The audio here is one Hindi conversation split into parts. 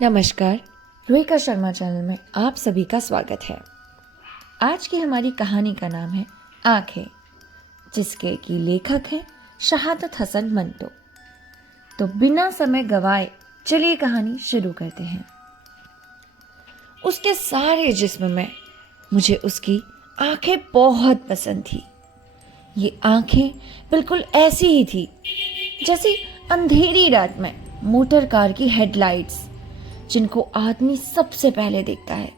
नमस्कार, रुहिका शर्मा चैनल में आप सभी का स्वागत है। आज की हमारी कहानी का नाम है आंखें, जिसके की लेखक हैं शहादत हसन मंटो। तो बिना समय गवाए चलिए कहानी शुरू करते हैं। उसके सारे जिस्म में मुझे उसकी आंखें बहुत पसंद थी। ये आंखें बिल्कुल ऐसी ही थी जैसी अंधेरी रात में मोटर कार की हेडलाइट्स, जिनको आदमी सबसे पहले देखता है।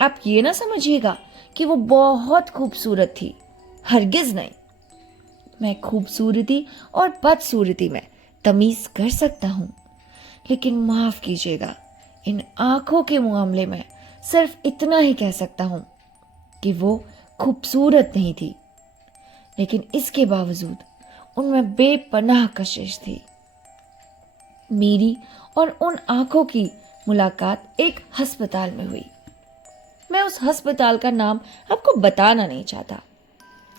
आप ये ना समझिएगा कि वो बहुत खूबसूरत थी, हरगिज नहीं। मैं खूबसूरती और बदसूरती में तमीज कर सकता हूं, लेकिन माफ कीजिएगा, इन आंखों के मामले में सिर्फ इतना ही कह सकता हूं कि वो खूबसूरत नहीं थी, लेकिन इसके बावजूद उनमें बेपनाह कशिश थी। मेरी और उन आंखों की मुलाकात एक अस्पताल में हुई। मैं उस अस्पताल का नाम आपको बताना नहीं चाहता,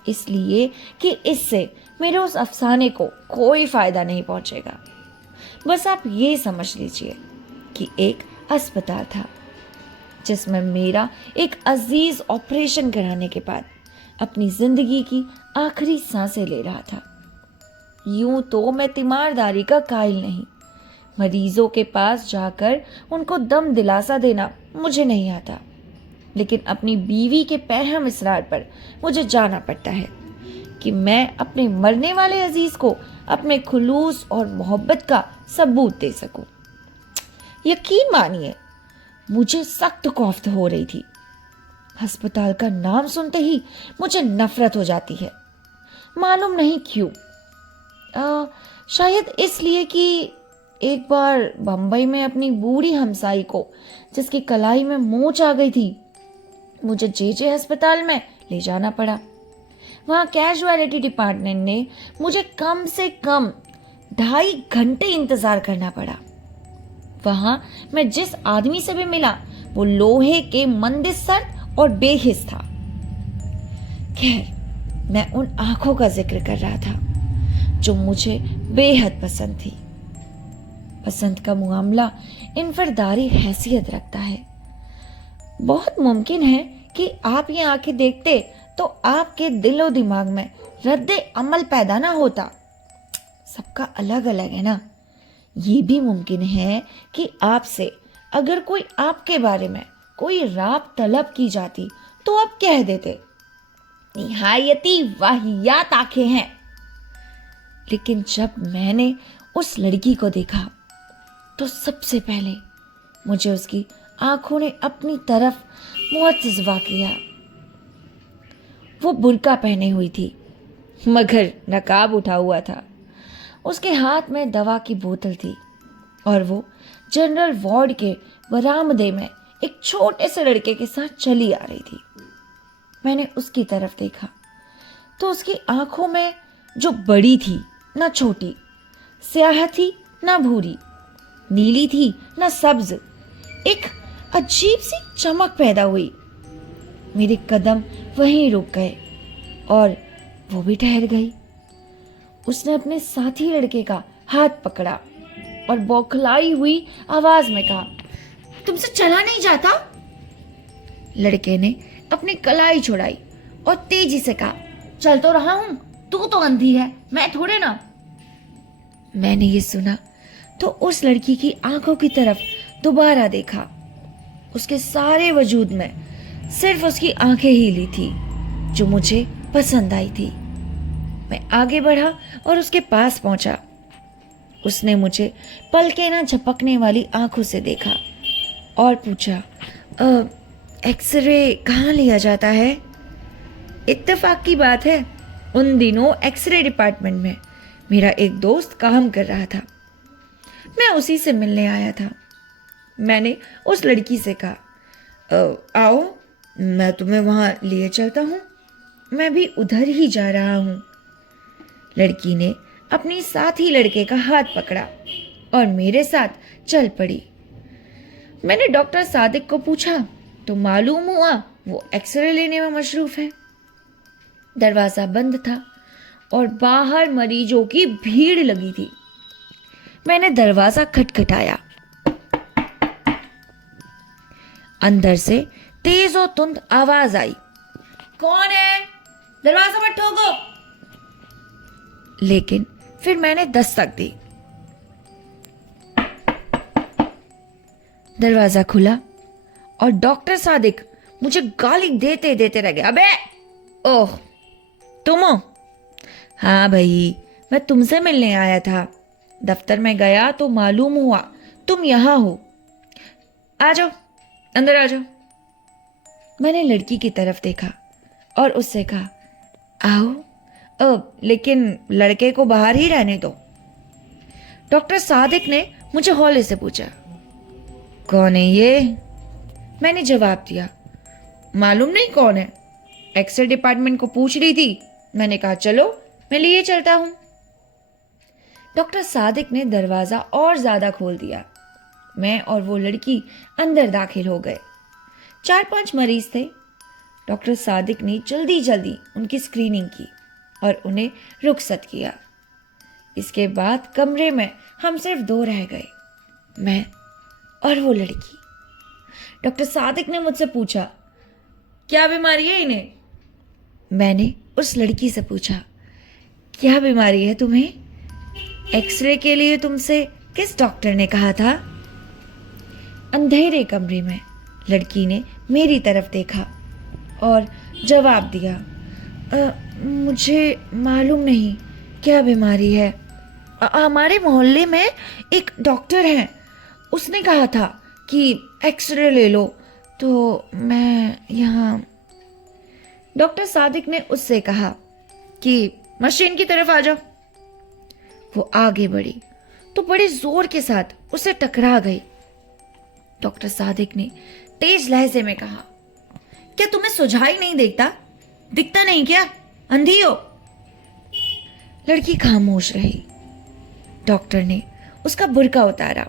इसलिए कि इससे मेरे उस अफसाने को कोई फायदा नहीं पहुंचेगा। बस आप ये समझ लीजिए कि एक अस्पताल था जिसमें मेरा एक अजीज ऑपरेशन कराने के बाद अपनी जिंदगी की आखिरी सांसें ले रहा था। यूं तो मैं तीमारदारी का कायल नहीं, मरीजों के पास जाकर उनको दम दिलासा देना मुझे नहीं आता, लेकिन अपनी बीवी के पैरहम इसरार पर मुझे जाना पड़ता है कि मैं अपने मरने वाले अजीज को अपने खुलूस और मोहब्बत का सबूत दे सकूं। यकीन मानिए, मुझे सख्त खौफ हो रही थी। अस्पताल का नाम सुनते ही मुझे नफरत हो जाती है, मालूम नहीं क्यों। शायद इसलिए कि एक बार बंबई में अपनी बूढ़ी हमसाई को, जिसकी कलाई में मोच आ गई थी, मुझे जेजे अस्पताल में ले जाना पड़ा। वहां कैजुअलिटी डिपार्टमेंट ने मुझे कम से कम 2.5 घंटे इंतजार करना पड़ा। वहां मैं जिस आदमी से भी मिला वो लोहे के मंदे सर और बेहिस था। खैर, मैं उन आंखों का जिक्र कर रहा था जो मुझे बेहद पसंद थी। पसंद का मामला इनफरदारी हैसियत रखता है। बहुत मुमकिन है कि आप ये आंखें देखते तो आपके दिलो दिमाग में रद्दे अमल पैदा ना होता। सबका अलग अलग है ना। ये भी मुमकिन है कि आपसे अगर कोई आपके बारे में कोई राब तलब की जाती तो आप कह देते, निहायती वाहियात आंखें हैं। लेकिन जब मैंने उस लड़की को देखा तो सबसे पहले मुझे उसकी आंखों ने अपनी तरफ मुतज़्ज़ा किया। वो बुर्का पहने हुई थी, मगर नकाब उठा हुआ था। उसके हाथ में दवा की बोतल थी और वो जनरल वार्ड के बरामदे में एक छोटे से लड़के के साथ चली आ रही थी। मैंने उसकी तरफ देखा तो उसकी आंखों में, जो बड़ी थी ना छोटी, स्याह थी ना भूरी, नीली थी ना सब्ज, एक अजीब सी चमक पैदा हुई। मेरे कदम वहीं रुक गए और वो भी ठहर गई। उसने अपने साथी लड़के का हाथ पकड़ा और बौखलाई हुई आवाज में कहा, तुमसे चला नहीं जाता? लड़के ने अपनी कलाई छुड़ाई और तेजी से कहा, चल तो रहा हूं, तू तो अंधी है, मैं थोड़े ना। मैंने ये सुना तो उस लड़की की आंखों की तरफ दोबारा देखा। उसके सारे वजूद में सिर्फ उसकी आंखें ही ली थी जो मुझे पसंद आई थी। मैं आगे बढ़ा और उसके पास पहुंचा। उसने मुझे पलके ना झपकने वाली आंखों से देखा और पूछा, एक्सरे कहाँ लिया जाता है? इत्तेफाक की बात है, उन दिनों एक्सरे डिपार्टमेंट में मेरा एक दोस्त काम कर रहा था। मैं उसी से मिलने आया था। मैंने उस लड़की से कहा, आओ, मैं तुम्हें वहां लिए चलता हूं, मैं भी उधर ही जा रहा हूं। लड़की ने अपनी साथी लड़के का हाथ पकड़ा और मेरे साथ चल पड़ी। मैंने डॉक्टर सादिक को पूछा तो मालूम हुआ वो एक्सरे लेने में मशरूफ है। दरवाजा बंद था और बाहर मरीजों की भीड़ लगी थी। मैंने दरवाजा खटखटाया। अंदर से तेज और तुंद आवाज आई, कौन है? दरवाजा मत ठोको। लेकिन फिर मैंने दस्तक दी। दरवाजा खुला और डॉक्टर सादिक मुझे गाली देते देते रह गया। अबे, ओह तुम हो? हाँ भाई, मैं तुमसे मिलने आया था। दफ्तर में गया तो मालूम हुआ तुम यहां हो। आ जाओ, अंदर आ जाओ। मैंने लड़की की तरफ देखा और उससे कहा, आओ, लेकिन लड़के को बाहर ही रहने दो। डॉक्टर सादिक ने मुझे हौले से पूछा, कौन है ये? मैंने जवाब दिया, मालूम नहीं कौन है, एक्सरे डिपार्टमेंट को पूछ रही थी। मैंने कहा चलो मैं लिए चलता हूं। डॉक्टर सादिक ने दरवाजा और ज्यादा खोल दिया। मैं और वो लड़की अंदर दाखिल हो गए। 4-5 मरीज थे। डॉक्टर सादिक ने जल्दी जल्दी उनकी स्क्रीनिंग की और उन्हें रुखसत किया। इसके बाद कमरे में हम सिर्फ 2 रह गए, मैं और वो लड़की। डॉक्टर सादिक ने मुझसे पूछा, क्या बीमारी है इन्हें? मैंने उस लड़की से पूछा, क्या बीमारी है तुम्हें? एक्सरे के लिए तुमसे किस डॉक्टर ने कहा था? अंधेरे कमरे में लड़की ने मेरी तरफ देखा और जवाब दिया, मुझे मालूम नहीं क्या बीमारी है। हमारे मोहल्ले में एक डॉक्टर है, उसने कहा था कि एक्सरे ले लो, तो मैं यहाँ। डॉक्टर सादिक ने उससे कहा कि मशीन की तरफ आ जाओ। वो आगे बढ़ी तो बड़े जोर के साथ उसे टकरा गई। डॉक्टर सादिक ने तेज लहजे में कहा, क्या तुम्हें सुझाई नहीं दिखता नहीं क्या? अंधी हो? लड़की खामोश रही। डॉक्टर ने उसका बुर्का उतारा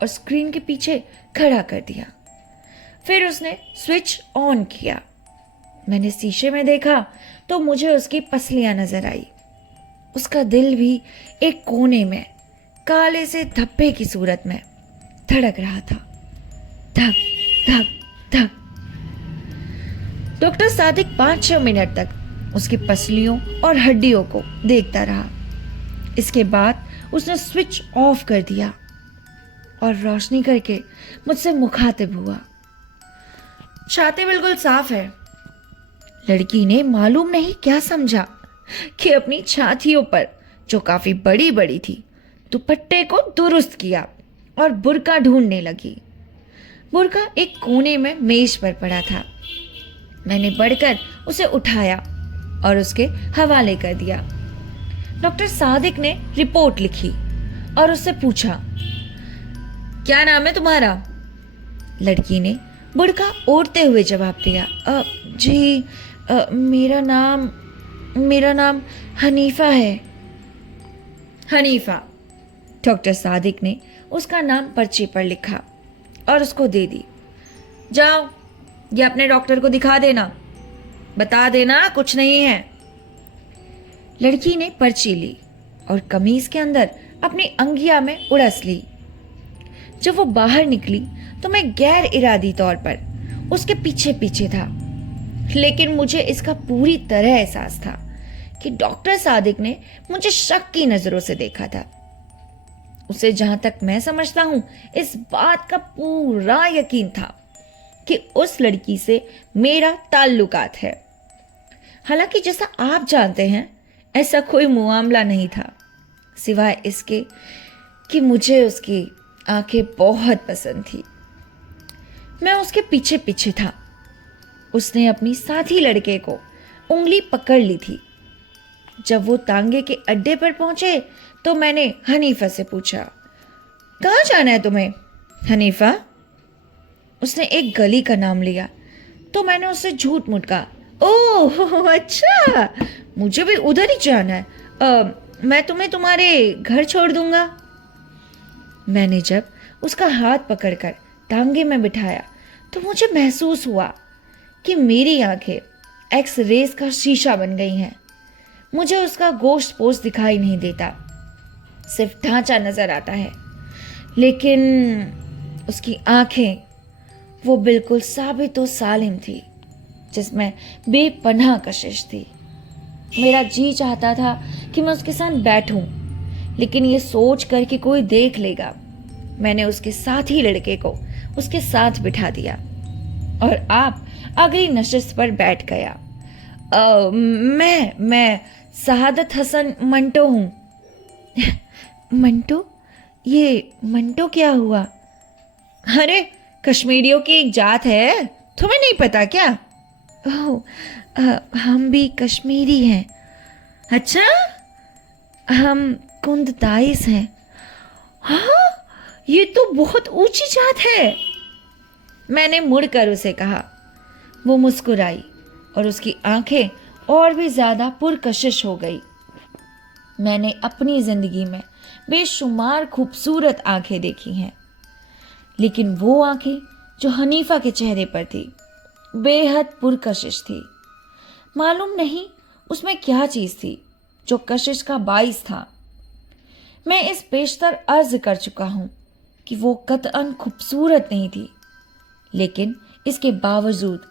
और स्क्रीन के पीछे खड़ा कर दिया। फिर उसने स्विच ऑन किया। मैंने शीशे में देखा तो मुझे उसकी पसलियां नजर आई। उसका दिल भी एक कोने में काले से धब्बे की सूरत में धड़क रहा था, धक धक धक। डॉक्टर सादिक 5-6 मिनट तक उसकी पसलियों और हड्डियों को देखता रहा। इसके बाद उसने स्विच ऑफ कर दिया और रोशनी करके मुझसे मुखातिब हुआ, छाती बिल्कुल साफ है। लड़की ने मालूम नहीं क्या समझा कि अपनी छातियों पर, जो काफी बड़ी बड़ी थी, दुपट्टे को दुरुस्त किया और बुर्का ढूंढने लगी। बुर्का एक कोने में मेज पर पड़ा था। मैंने बढ़कर उसे उठाया और उसके हवाले कर दिया। डॉक्टर सादिक ने रिपोर्ट लिखी और उससे पूछा, क्या नाम है तुम्हारा? लड़की ने बुर्का ओढ़ते हुए जवाब दिया, जी मेरा नाम हनीफा है। हनीफा। डॉक्टर सादिक ने उसका नाम पर्ची पर लिखा और उसको दे दी। जाओ, ये अपने डॉक्टर को दिखा देना, बता देना कुछ नहीं है। लड़की ने पर्ची ली और कमीज के अंदर अपनी अंगिया में उड़स ली। जब वो बाहर निकली तो मैं गैर इरादी तौर पर उसके पीछे पीछे था, लेकिन मुझे इसका पूरी तरह एहसास था कि डॉक्टर सादिक ने मुझे शक की नजरों से देखा था। उसे जहां तक मैं समझता हूं, इस बात का पूरा यकीन था कि उस लड़की से मेरा ताल्लुकात है। हालांकि जैसा आप जानते हैं, ऐसा कोई मामला नहीं था, सिवाय इसके कि मुझे उसकी आंखें बहुत पसंद थी। मैं उसके पीछे पीछे था। उसने अपनी साथी लड़के को उंगली पकड़ ली थी। जब वो तांगे के अड्डे पर पहुंचे तो मैंने हनीफा से पूछा, कहाँ जाना है तुम्हें हनीफा? उसने एक गली का नाम लिया तो मैंने उससे झूठ मूठ कहा, ओह अच्छा, मुझे भी उधर ही जाना है। मैं तुम्हें तुम्हारे घर छोड़ दूंगा। मैंने जब उसका हाथ पकड़कर टांगे में बिठाया तो मुझे महसूस हुआ कि मेरी आंखें एक्स रेस का शीशा बन गई हैं। मुझे उसका गोश्त पोस्ट दिखाई नहीं देता, सिर्फ ढांचा नजर आता है। लेकिन उसकी आंखें, वो बिल्कुल साबित व सालिम थी, जिसमें बेपनाह कशिश थी। मेरा जी चाहता था कि मैं उसके साथ बैठूं, लेकिन ये सोच कर कि कोई देख लेगा, मैंने उसके साथी लड़के को उसके साथ बिठा दिया और आप अगली नशिस्त पर बैठ गया। मैं शहादत हसन मंटो हूं। मंटो? ये मंटो क्या हुआ? अरे, कश्मीरियों की एक जात है, तुम्हें नहीं पता क्या? ओह, हम भी कश्मीरी हैं। अच्छा, हम कुंदताइस हैं। हाँ, ये तो बहुत ऊंची जात है। मैंने मुड़कर उसे कहा। वो मुस्कुराई और उसकी आंखें और भी ज्यादा पुरकशिश हो गई। मैंने अपनी जिंदगी में बेशुमार खूबसूरत आंखें देखी हैं, लेकिन वो आंखें जो हनीफा के चेहरे पर थी बेहद पुरकशिश थी। मालूम नहीं उसमें क्या चीज थी जो कशिश का बाइस था। मैं इस पेशतर अर्ज कर चुका हूं कि वो कतअन खूबसूरत नहीं थी, लेकिन इसके बावजूद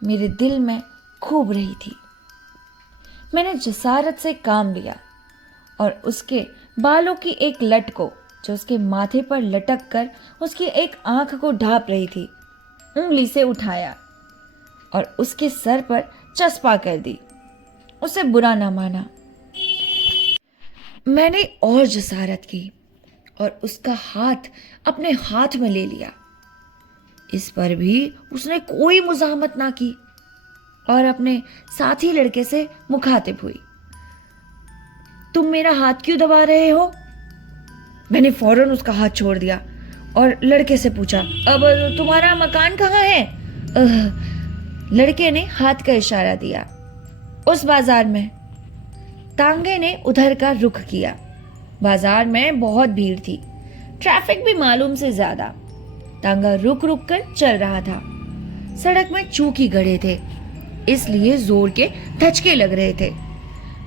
मेरे दिल में खूब रही थी। मैंने जसारत से काम लिया और उसके बालों की एक लट को, जो उसके माथे पर लटक कर उसकी एक आंख को ढांप रही थी, उंगली से उठाया और उसके सर पर चस्पा कर दी। उसे बुरा ना माना। मैंने और जसारत की और उसका हाथ अपने हाथ में ले लिया। इस पर भी उसने कोई मुजाहमत ना की और अपने साथी लड़के से मुखातिब हुई। तुम मेरा हाथ क्यों दबा रहे हो? मैंने फौरन उसका हाथ छोड़ दिया और लड़के से पूछा, अब तुम्हारा मकान कहाँ है? लड़के ने हाथ का इशारा दिया। उस बाजार में। तांगे ने उधर का रुख किया। बाजार में बहुत भीड़ थी, ट्रैफिक भी मालूम से ज्यादा। तांगा रुक रुक कर चल रहा था। सड़क में चूकी गड़े थे, इसलिए जोर के धचके लग रहे थे।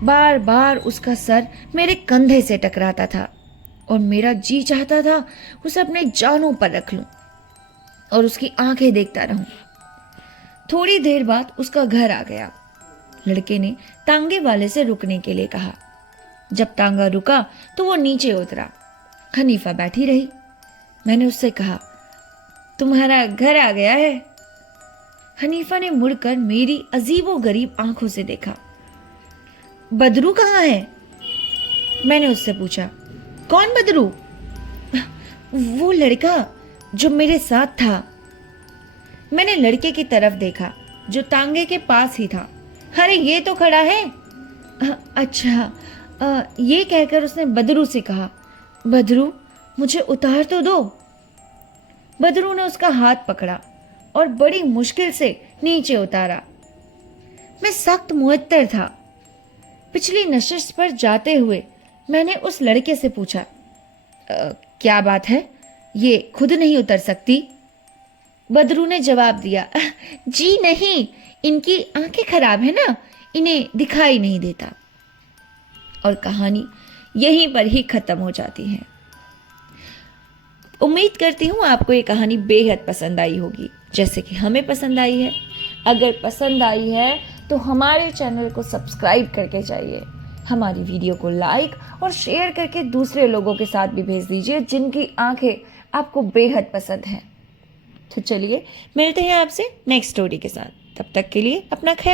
बार बार उसका सर मेरे कंधे से टकराता था और मेरा जी चाहता था उसे अपने जानों पर रख लूं और उसकी आंखें देखता रहूं। थोड़ी देर बाद उसका घर आ गया। लड़के ने तांगे वाले से रुकने के लिए कहा। जब तांगा रुका तो वो नीचे उतरा। हनीफा बैठी रही। मैंने उससे कहा, तुम्हारा घर आ गया है? हनीफा ने मुड़कर मेरी अजीबो गरीब आंखों से देखा। बदरू कहाँ है? मैंने उससे पूछा। कौन बदरू? वो लड़का जो मेरे साथ था। मैंने लड़के की तरफ देखा जो तांगे के पास ही था। अरे, ये तो खड़ा है। अच्छा, ये कहकर उसने बदरू से कहा, बदरू मुझे उतार तो दो। बदरू ने उसका हाथ पकड़ा और बड़ी मुश्किल से नीचे उतारा। मैं सख्त मुअत्तर था। पिछली नशिश पर जाते हुए मैंने उस लड़के से पूछा, क्या बात है, ये खुद नहीं उतर सकती? बदरू ने जवाब दिया, जी नहीं, इनकी आंखें खराब है ना, इन्हें दिखाई नहीं देता। और कहानी यहीं पर ही खत्म हो जाती है। उम्मीद करती हूँ आपको ये कहानी बेहद पसंद आई होगी, जैसे कि हमें पसंद आई है। अगर पसंद आई है तो हमारे चैनल को सब्सक्राइब करके जाइए, हमारी वीडियो को लाइक और शेयर करके दूसरे लोगों के साथ भी भेज दीजिए जिनकी आंखें आपको बेहद पसंद हैं। तो चलिए मिलते हैं आपसे नेक्स्ट स्टोरी के साथ। तब तक के लिए अपना ख्याल